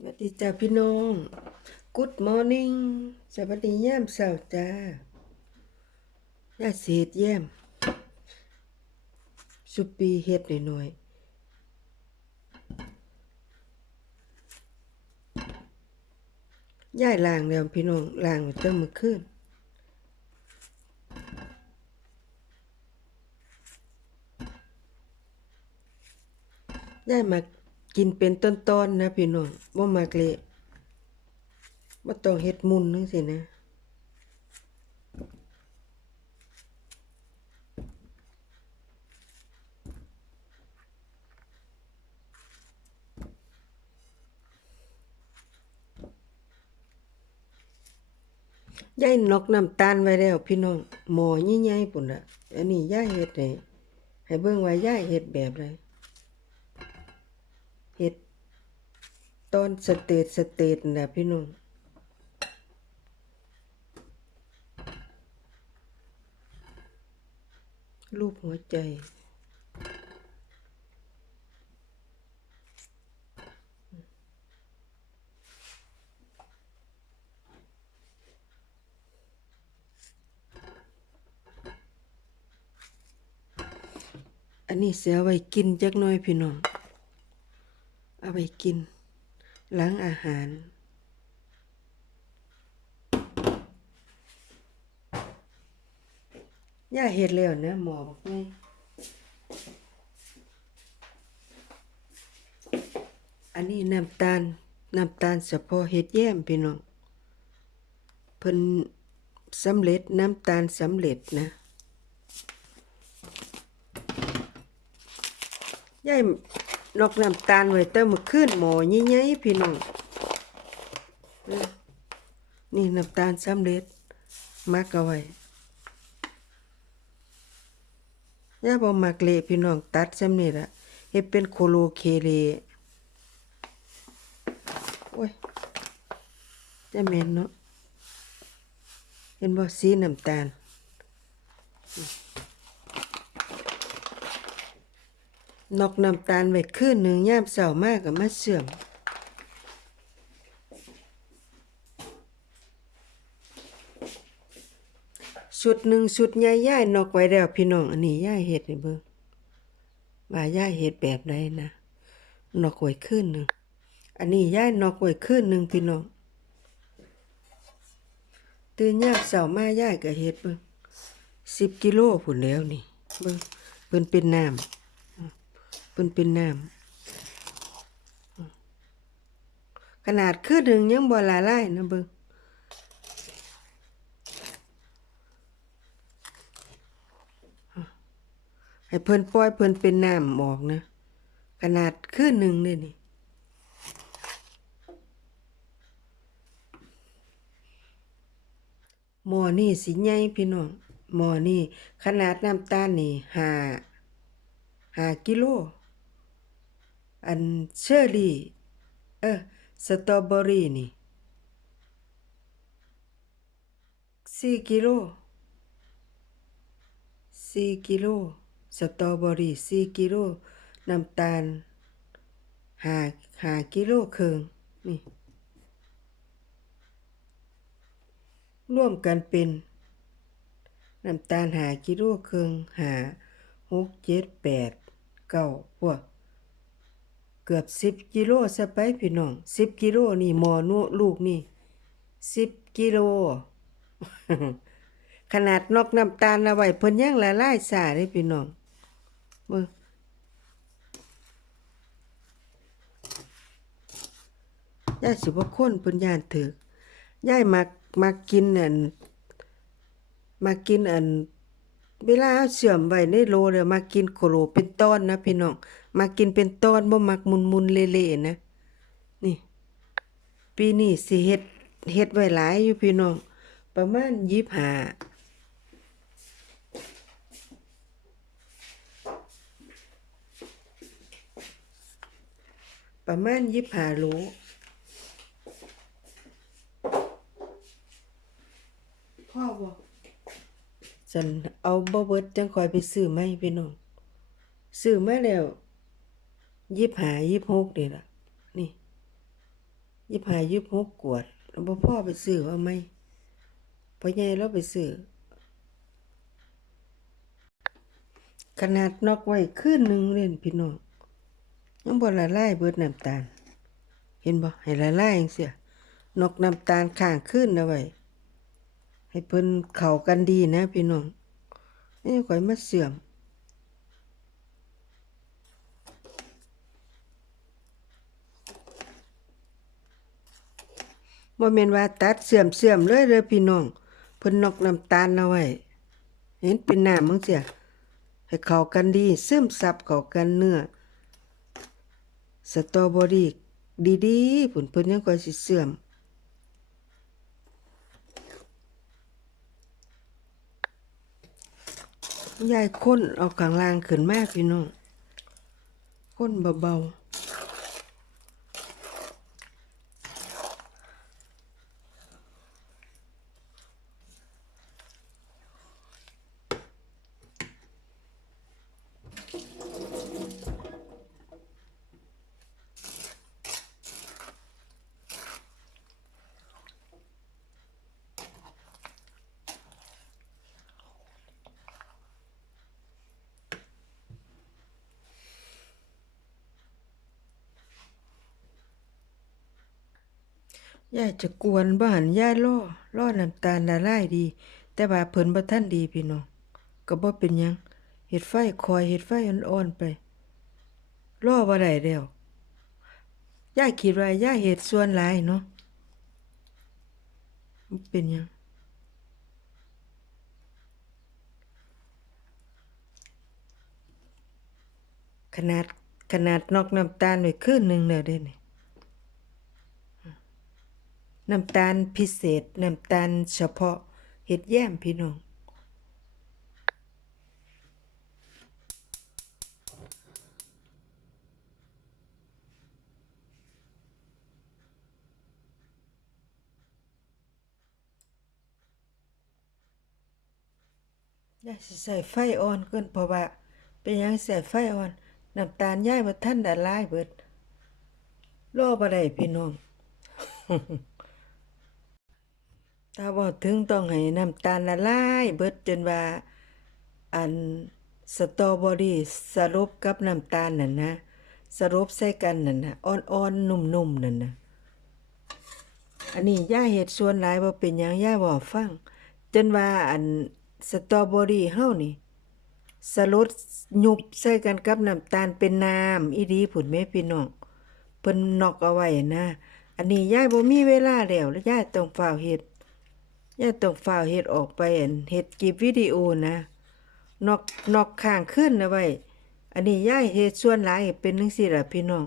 สวัสดีจ้าพี่น้อง Good morning สวัสดียามเช้าจ้าย่าเศษแย้มสุปีเฮ็ดหน่อยๆย่ายลางแล้วพี่น้องลางไว้ตั้งมื้อคืนย่ายมา กินเป็นต้นๆนะพี่น้องบ่มักเละบ่ต้องเฮ็ดมุนจังซี่นะยายนกน้ำตาลไว้แล้ว พี่น้องหม้อใหญ่ๆปุ่นน่ะ อันนี้ยายเฮ็ดให้ให้เบิ่งไว่ายายเฮ็ดแบบใด เฮ็ดตอนสเตจสเตจนั่นน่ะพี่น้องรูปหัวใจ อันนี้เสียไว้กินจักหน่อยพี่น้อง เอาไว้กิน ล้างอาหาร ย่าเฮ็ดแล้วนะหมอบอกไงอันนี้น้ำตาล น้ำตาลเฉพาะเฮ็ดแย้มพี่น้อง เพิ่นสำเร็จน้ำตาลสำเร็จนะยาย นอกน้ำตาลไว้แต่เมื่อคืนหมอใหญ่ๆพี่น้องนี่น้ำตาลสำเร็จมักเอาไว้ย่าบ่มักเละพี่น้องตัดซำนี่ล่ะเฮ็ดเป็นโคโลเคเลโอ้ยจะแม่นเนาะเห็นบ่สีน้ำตาล นอกน้ำตาลไว้คืนหนึ่งยามเช้ามากก็มาเสื่อมชุดหนึ่งชุดใหญ่ย่ายนอกไว้แล้วพี่น้อง อันนี้ย่ายเฮ็ดให้เบิ่งว่าย่ายเฮ็ดแบบใดนะนอกไว้คืนหนึ่งอันนี้ย่ายนอกไว้คืนหนึ่งพี่น้องตื่นยามเช้ามาย่ายก็เฮ็ดเบิ่ง10กิโลพุ่นแล้วนี่เบิ่งเพิ่นเป็นน้ำ เพิ่นเป็นน้ำขนาดคืนหนึ่งยังบ่ละลายนะเบิ่งให้เพิ่นปล่อยเพิ่นเป็นน้ำออกนะ ขนาดคืนหนึ่งเนี่ยนี่หมอนี่สิใหญ่พี่น้องหมอนี่ ขนาดน้ำตาลนี่ห้าห้ากิโล อันเชอรี่ เออสตรอเบอรี่นี่สี่กิโลสี่กิโลสตรอเบอรี่สี่กิโลน้ำตาลหาหากิโลครึ่งนี่ร่วมกันเป็นน้ำตาลหากิโลครึ่งหาหกเจ็ดแปดเก้าพวก เกือบสิบกิโลซะไปพี่น้องสิบกิโลนี่หมอนุลูกนี่สิบกิโล ขนาดนอกน้ำตาลเอาไว้เพิ่นยังละลายสาเลยพี่น้องเบิ่งยายสิบ่คนเพิ่นย่านถึกยายมักมักกินอันมากินอัน เวลาเสื่อมไว้ในโลเดี๋ยวมากินโคโลเป็นตอนนะพี่น้อง มากินเป็นตอนบ่มักมุนๆเละๆนะ นี่ ปีนี้สิเฮ็ดเฮ็ดไว้หลายอยู่พี่น้อง ประมาณ25ประมาณ25โลพ่อบ่ฉันเอาบ่เบิดจังคอยไปซื้อมาให้พี่น้องซื้อมาแล้ว ยี่สิบห้ายี่สิบหกนี่ล่ะ นี่ยี่ห้ายี่หกกวดแล้วบ่พ่อไปซื้อเอาไหมพ่อใหญ่เราไปซื้อขนาดนอกไว้คืนหนึ่งเล่นพี่น้องยังบ่ละลายเบิดน้ำตาล เห็นบ่ให้ละลายจังซี่นกน้ำตาลข้างคืนเอาไว้ให้เพิ่นเข้ากันดีนะพี่น้องนี่ข่อยมาเสื่อม บ่แม่นว่าตัดเสื่อมเสื่อมเลยเด้อพี่น้องเพิ่นนอกน้ำตาลเอาไว้เห็นเป็นหน้ำมึงเสียให้เข้ากันดีซึมซับเข้ากันเนื้อสตรอเบอรี่ดีๆผุนเพิ่นยังก็สิเสื่อม ยายค้นเอาข้างล่างขึ้นมาพี่น้องค้นเบาๆ ยายจะกวนบ่หันยายล่อล่อน้ำตาลละลายดี แต่ว่าเพิ่นบ่ทันดีพี่น้องก็บ่เป็นหยังเฮ็ดไฟคอยเฮ็ดไฟอ่อนๆไปล่อบ่ได้แล้วยายคิดว่ายายเฮ็ดส่วนหลายเนาะเป็นหยังขนาดขนาดนอกน้ำตาลไว้คืนหนึ่งแล้วเด้นี่ น้ำตาลพิเศษ น้ำตาลเฉพาะเห็ดแย้มพี่น้องยายใส่ไฟอ่อนเกินเพราะว่าเป็นยังใส่ไฟอ่อนน้ำตาลย่ายบ่ทันละลายเบิดรอบ่ได้พี่น้อง ถ้าบอกถึงต้องให้น้ำตาลละลายเบิดจนว่า อันสตรอเบอรี่สรุปกับน้ำตาลนั่นนะสรุปใส่กันนั่นนะอ่อนๆนุ่มๆนั่นนะอันนี้ย่าเฮ็ดส่วนหลายบ่เป็นหยังย่าบ่ฟัง จนว่าอันสตรอเบอรี่เฮานี่สลดยุบใส่กันกับน้ำตาลเป็นน้ำอีดีผุนแม่พี่น้องเพิ่นนอกเอาไว้นะ อันนี้ยายบ่มีเวลาแล้วแล้วยายต้องฝ้าวเฮ็ด ยายต้องฝ้าวเฮ็ดออกไปอันเฮ็ดคลิปวิดีโอนะนอกนอกข้างขึ้นเอาไว้อันนี้ยายเฮ็ดส่วนหลายเป็นจังซี่ล่ะพี่น้อง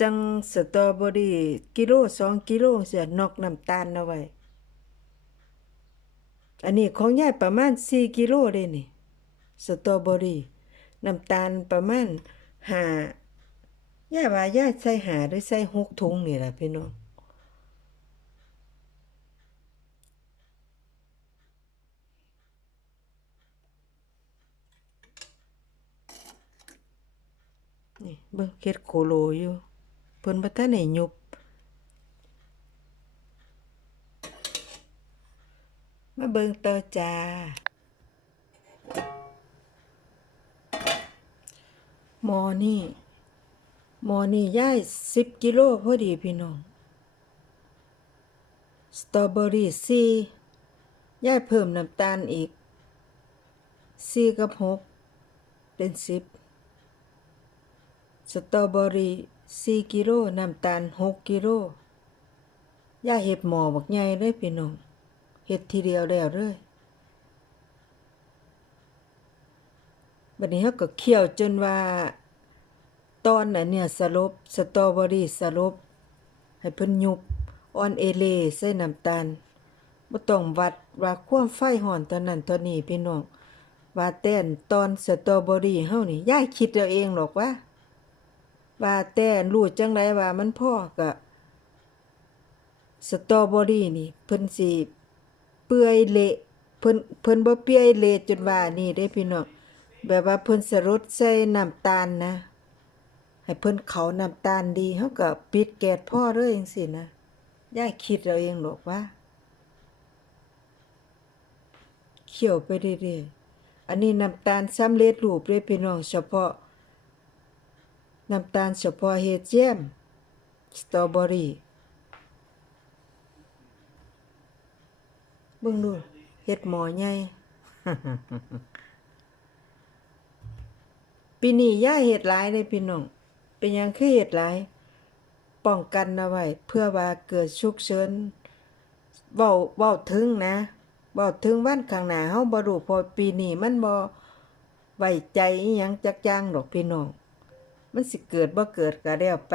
จังสตรอเบอรี่กิโลสองกิโลเสียนอกน้ำตาลเอาไว้อันนี้ของยายประมาณ4กิโลเด้นี่สตรอเบอรี่น้ำตาลประมาณหาย่าว่าย่าใส่หาหรือใส่หกถุงนี่แหละพี่น้อง นี่เบิ่งเฮ็ดโคโลอยู่เพิ่นบ่ทันได้ยุบมาเบิ่งต่อจ้าหมอนี่หมอนี่ย่ายสิบกิโลพอดีพี่น้องสตรอเบอรี่สี่ย่ายเพิ่มน้ำตาลอีกสี่กับหกเป็นสิบ สตรอเบอรี่สี่กิโลน้ำตาลหกกิโลย่าเห็ดหมอบักใหญ่เลยพี่น้องเห็ดทีเดียวแล้วเลยบัดนี้เขาก็เคี่ยวจนว่า ตอนน่ะเนี่ยสลบสตรอเบอรี่สลบให้เพิ่นยุบออนเอเลใส่น้ำตาลบ่ต้องวัดว่าความไฟห่อนตอนนั้นตอนนี้พี่น้องว่าแต่นตอนสตรอเบอรี่เฮานี่ยายคิดเอาเองหรอกว่า ว่าแต่นรู้จังไดว่ามันพ่อก็สตรอเบอรี่นี่ เพิ่นสิเปื่อยเละเพิ่นเพิ่นบ่เปื่อยเละจนว่านี่เด้พี่น้องแบบว่าเพิ่นสรดใส่น้ำตาลนะ ให้เพิ่นเขาน้ำตาลดีเฮาก็ปิดแก๊สพ่อเลยจังซี่นะย่าคิดเอาเองหรอกว่าเคี่ยวไปเรื่อยๆอันนี้น้ำตาลสำเร็จรูปเลยพี่น้องเฉพาะ น้ำตาลเฉพาะเฮ็ดแยม สตรอเบอรี่เบิ่งดูเฮ็ดหมอใหญ่ปีนี้ย่าเฮ็ดหลายเลยพี่น้อง เป็นยังคือเฮ็ดหลาย ป้องกันเอาไว้ เพื่อว่าเกิดฉุกเฉินเว้าเว้าถึงนะเว้าถึงวันข้างหน้าเฮาบ่รู้พอปีนี้มันบ่ไว้ใจอีหยังจักอย่างดอกพี่น้อง มันสิเกิดบ่เกิดก็แล้วไป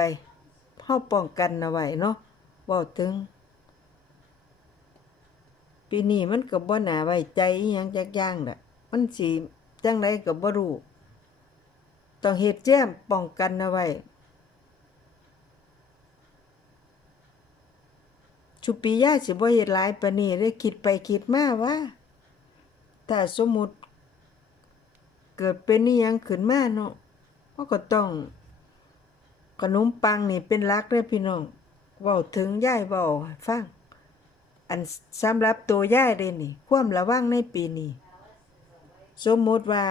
เฮาป้องกันเอาไว้เนาะเว้าถึง ปีนี้มันก็บ่น่าไว้ใจอีหยังจักอย่างดอกมันสิจังไดก็บ่รู้ต้องเฮ็ดแจ้มป้องกันเอาไว้ชุปียาสิบ่เฮ็ดหลายปานนี้ได้คิดไปคิดมาว่าถ้าสมมุติเกิดเป็นอีหยังขึ้นมาเนาะ มันก็ต้องขนมปังนี่เป็นหลักเด้อพี่น้องเว้าถึงย่ายเว้าฟังอันสำหรับตัวยายเด้นี่ ความระวังในปีนี้สมมติว่า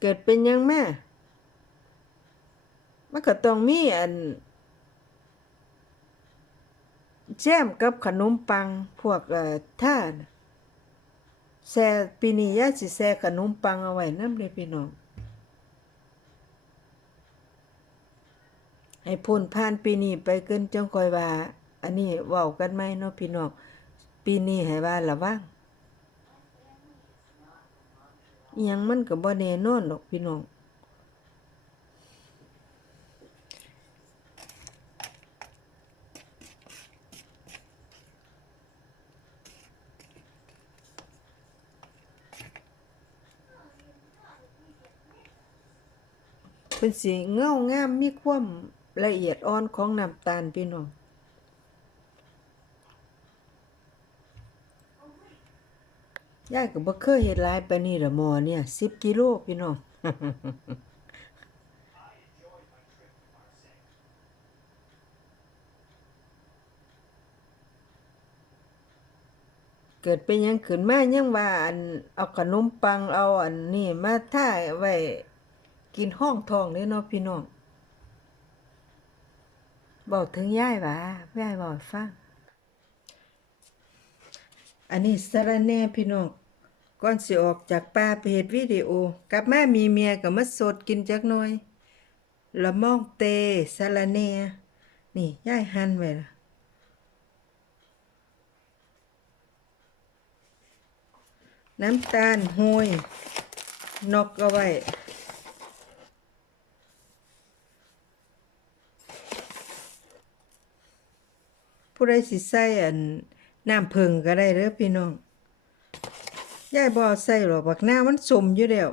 เกิดเป็นยังแมามันก็ต้องมีอันแจมกับขนมปังพวกเอ่อท่านแซ่ปีนี้ยาสิแซ่ขนมปังเอาไว้นำเลยพี่น้อง ให้พ้นผ่านปีนี้ไปเกินจังคอยว่า อันนี้เว้ากันไหมเนาะพี่น้องปีนี้ให้ว่าระวังยังมันก็บ่แน่นอนดอกพี่น้องเป็นสีเงางามมีความ ละเอียดอ่อนของน้ำตาลพี่น้องยายก็บ่เคยเฮ็ดลายปนนี้ละมอเนี่ย10กิโลพี่น้องเกิดเป็นยังขึ้นมายังว่าอันเอาขนมปังเอาอันนี้มาท่าไว้กินห้องทองเลยเนาะพี่น้อง บอกถึงยายว่าย่ายบอกฟัง อันนี้สะระแหน่พี่น้องก่อนสิออกจากป่าไปเฮ็ดวิดีโอ กลับมามีเมียก็มาสดกินจักหน่อยละมองเตสะระแหน่นี่ย่ายหั่นไว้ล่ะน้ำตาลโหยนกเอาไว้ ผู้ใดสิใส่อันน้ำเพิงก็ได้เด้อพี่น้องยายบ่เอใส่หรอกบักหน้ามันสมอยู่แล้ว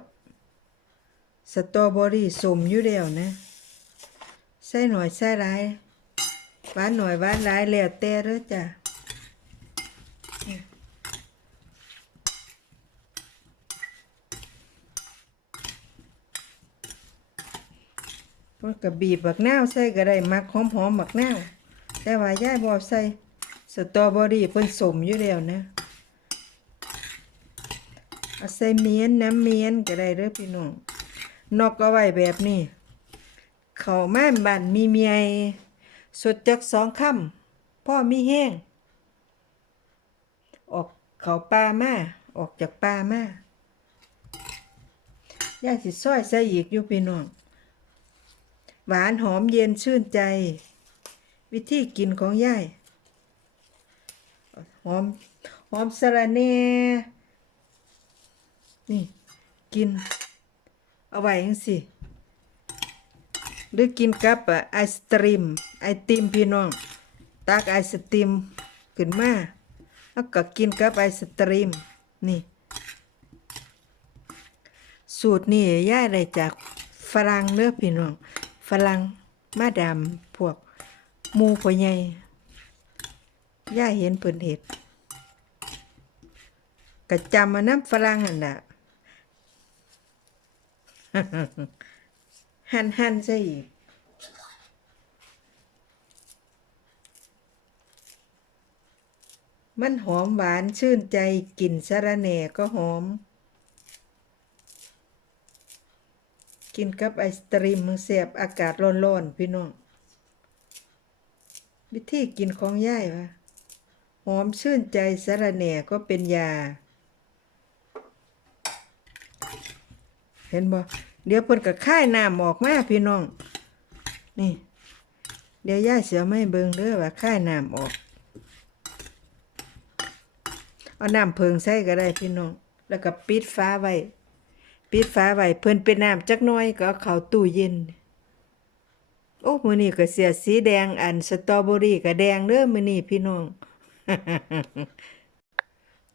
สตรอเบอรี่สมอยู่แล้วนะ ใส่หน่อยใส่หลายหวานหน่อยหวานหลายแล้วแต่เด้อจ้ะมันก็บีบบักนาวใส่ก็ได้มักหอมหอมๆบักนาว แต่ว่ายายบ่ใส่สตรอเบอรี่เพิ่นสมอยู่แล้วนะเอาใส่เมียนน้ำเมียนก็ได้เด้อพี่น้องนอกเอาไว้แบบนี้ เขาวมาบ้านมีเมียสดจักสองค่ำพ่อมีแห้ง ออกเขาป่ามาออกจากป่ามาย่าสิซอยใส่อีกอยู่พี่น้อง หวานหอมเย็นชื่นใจ วิธีกินของยายหอมหอมสะระแหน่นี่ กิน เอาไว้ยังสิหรือกินกับไอศตรีมไอติมพี่น้อง ตักไอศตรีมขึ้นมาแล้วก็กินกับไอศตรีมนี่ สูตรนี่ย่าได้จากฝรั่งเนื้อพี่น้องฝรั่งมาดามพวก มูพ่อใหญ่ย่าเห็นเพิ่นเฮ็ดก็จำมาน้ำฝรั่งหันน่ะหันหันใส่อีกมันหอมหวานชื่นใจกลิ่นสะระแหน่ก็หอม กินกับไอศตรีมมึงแสบอากาศร้อนๆพี่น้อง วิธีกินของย่ายวะหอมชื่นใจสะระแหน่ก็เป็นยา เห็นบ่เดี๋ยวเพิ่นก็ค่ายน้ำออกมาพี่น้อง นี่ เดี๋ยวย่าเสียไม่เบิงเด้อว่าค่ายน้ำออก เอาน้ำเพิงใส่ก็ได้พี่น้อง แล้วก็ปิดฟ้าไว้ ปิดฟ้าไว้เพิ่นเป็นน้ำจักน้อยก็เอาเข้าตู้เย็น โอ้มือนี่ก็เสียสีแดงอันสตรอเบอรี่ก็แดงเด้อมือนี่พี่น้อง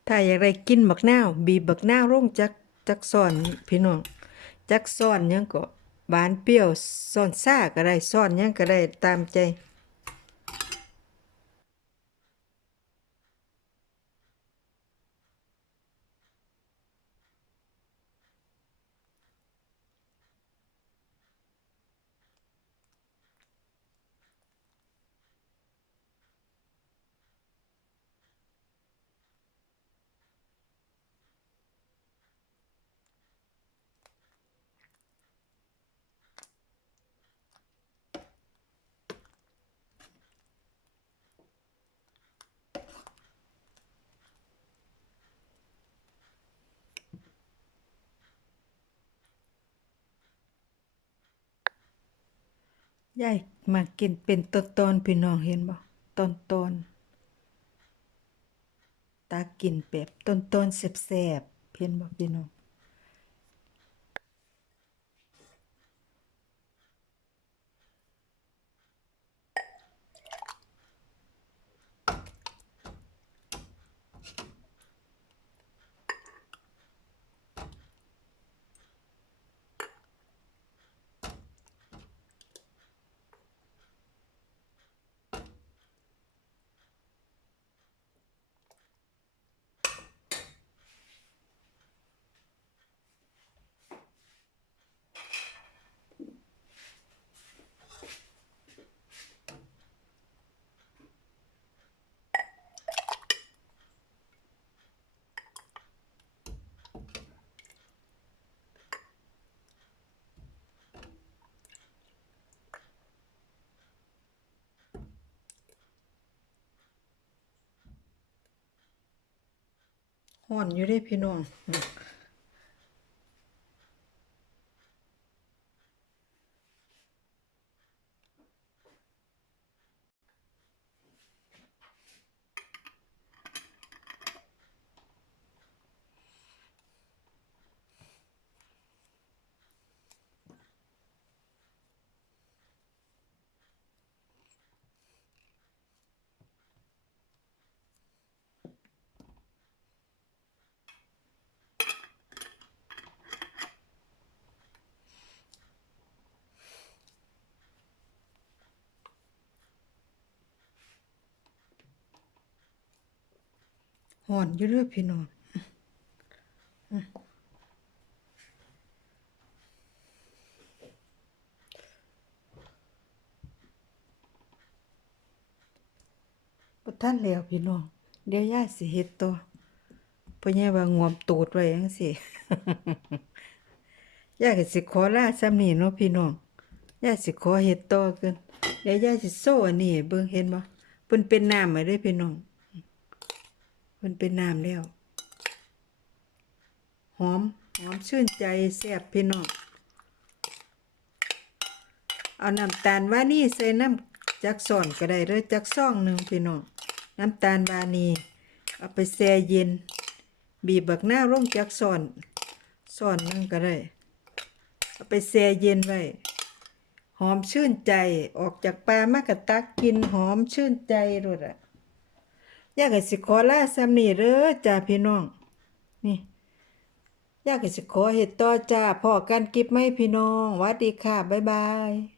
ถ้าอยากได้กินบักนาวบีบบักนาวลงจักจักซ่อนพี่น้องจักซ่อนยังก็หวานเปรี้ยวซ่อนซ่าก็ได้ซ่อนยังก็ได้ตามใจ ยายมากินเป็นตอนตอนพี่น้องเห็นบ่ตอนตอนตากินแบบตอนตอนแสบๆเห็นบ่พี่น้อง ฮ้อนอยู่เด้พี่น้อง ฮ้อนอยู่เด้อพี่น้องบ่ทันแล้วพี่น้อง เดี๋ยวย่าสิเฮ็ดต่อเพราะยาว่างวมตูดไว้จังซี่ยาก็สิขอลาซ้ำนี้เนาะพี่น้องย่าสิขอเฮ็ดต่อเกินเดี๋ยวย่าสิโซ่อันนี้เบิ่งเห็นบ่เพิ่นเป็นน้ำมาเด้พี่น้อง มันเป็นน้ำแล้ว หอม หอมชื่นใจแซ่บพี่น้อง เอาน้ำตาลวานี่ใส่น้ำจักซ่อนก็ได้เด้อจักซ่องหนึ่งพี่น้อง น้ำตาลวานีเอาไปแช่เย็น บีบบักหน้าวลงจักซ่อนซ่อนนึงก็ได้ เอาไปแช่เย็นไว้ หอมชื่นใจออกจากปลามากระตักกินหอมชื่นใจรดอะ ยากก็สิขอลาซ้ำนี่เด้อจ้าพี่น้อง นี่อยากก็สิขอเห็ดต่อจ้าพอกันกิบไม่พี่น้องวัดดีค่ะ บ๊ายบาย